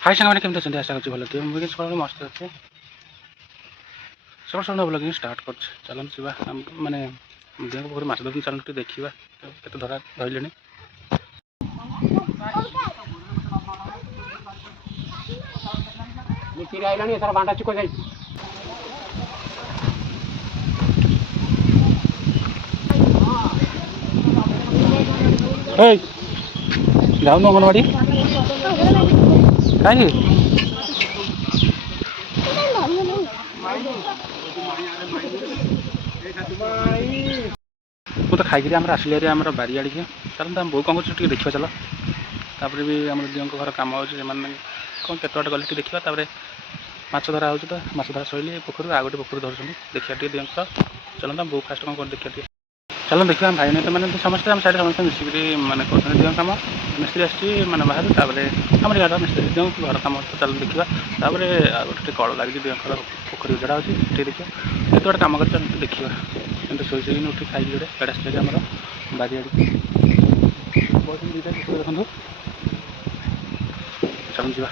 हाय साଙ୍ଗମାନେ କେମିତି ଅଛନ୍ତି? ଆଶା କରୁଛି ଭଲ ଥିବେ। ମୁଁ କିଛି ସକାଳୁ ମସ୍ତ ଅଛି। ସକାଳୁ ସକାଳୁ ଭଲ କିନ୍ତୁ ଷ୍ଟାର୍ଟ କରୁଛି। ଚାଲନ୍ତୁ ଯିବା ମାନେ ଦେହକୁ ବହୁତ ମାଛ ଧରିକି ଚାଲନ୍ତୁ ଟିକେ ଦେଖିବା କେତେ ଧରା ଧରିଲେଣି। ଆଇଲାଣି ଏଥର ବାଣ୍ଟା ଚୁକ ଯାଇଛି। ଯାଉନୁ ଅଙ୍ଗନବାଡ଼ି କାହିଁକି? ମୁଁ ତ ଖାଇକିରି ଆମର ଆସିଲି ହାରି ଆମର ବାରି ଆଡ଼ିକି। ଚାଲନ୍ତୁ ଆମ ବୋଉ କ'ଣ କରୁଛୁ ଟିକେ ଦେଖିବା ଚାଲ। ତାପରେ ବି ଆମର ଦିଦିଙ୍କ ଘର କାମ ହେଉଛି, ସେମାନେ କ'ଣ କେତେ ବାଟ ଗଲେ ଟିକେ ଦେଖିବା। ତାପରେ ମାଛ ଧରା ହେଉଛି ତ, ମାଛ ଧରା ସରିଲେ ପୋଖରୀରୁ ଆଉ ଗୋଟେ ପୋଖରୀ ଧରୁଛନ୍ତି, ଦେଖିବା ଟିକେ ଦିଦିଙ୍କ ସହ। ଚାଲନ୍ତୁ ଆମ ବୋଉ ଫାଷ୍ଟ କ'ଣ ଦେଖିବା ଟିକେ। ଚାଲନ୍ତୁ ଦେଖିବା ଆମ ଭାଇ ମାନେ ସମସ୍ତେ ଆମ ସାଇଡ଼୍ ସମସ୍ତେ ମିଶିକିରି ମାନେ କରୁଛନ୍ତି ଦିଦିଙ୍କ କାମ। ମିସ୍ତ୍ରୀ ଆସିଛି ମାନେ ବାହାରୁ, ତାପରେ ଆମର ଗାଁର ମିସ୍ତ୍ରୀ ଦିଦିଙ୍କ ଘର କାମ ତ ଚାଲନ୍ତୁ ଦେଖିବା। ତାପରେ ଆଉ ଗୋଟେ ଟିକେ କଳ ଲାଗିଛି ଦିଦିଙ୍କର ପୋଖରୀ ଉଜଡ଼ା ହେଉଛି, ଟିକେ ଦେଖିବା କେତେ ବାଟ କାମ କରି ଚାଲନ୍ତୁ ଦେଖିବା। କିନ୍ତୁ ଶୋଇ ଶୋଇକିନି ଉଠି ଖାଇକି ଗୋଟେ ଏଇଟା ଆସିଲେ ଆମର ବାରି ଆଡ଼ିକି ବହୁତ ଦୁଇଟା ପୋଖରୀ ଦେଖନ୍ତୁ। ଚାଲନ୍ତୁ ଯିବା।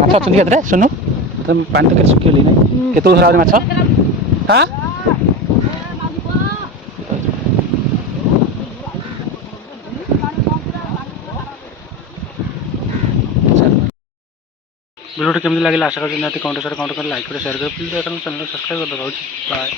ମାଛ ଅଛନ୍ତି କେତେଟା ଶୁଣୁ, ପାଣି ତ କେତେ ଶୁଖିଗଲି ନାହିଁ। କେତେବେଳେ ଧରା ହେଉଛି ମାଛ? ହଁ ଭିଡ଼ିଓଟି କେମିତି ଲାଗିଲା ଆଶା କରୁଛି ନିହାତି କମେଣ୍ଟ କରି ଲାଇକ୍ କରି ସେୟାର କରି ପ୍ଲିଜ୍ ଚ୍ୟାନେଲ ସବସ୍କ୍ରାଇବ୍ କରି ରହୁଛି। ବାଏ।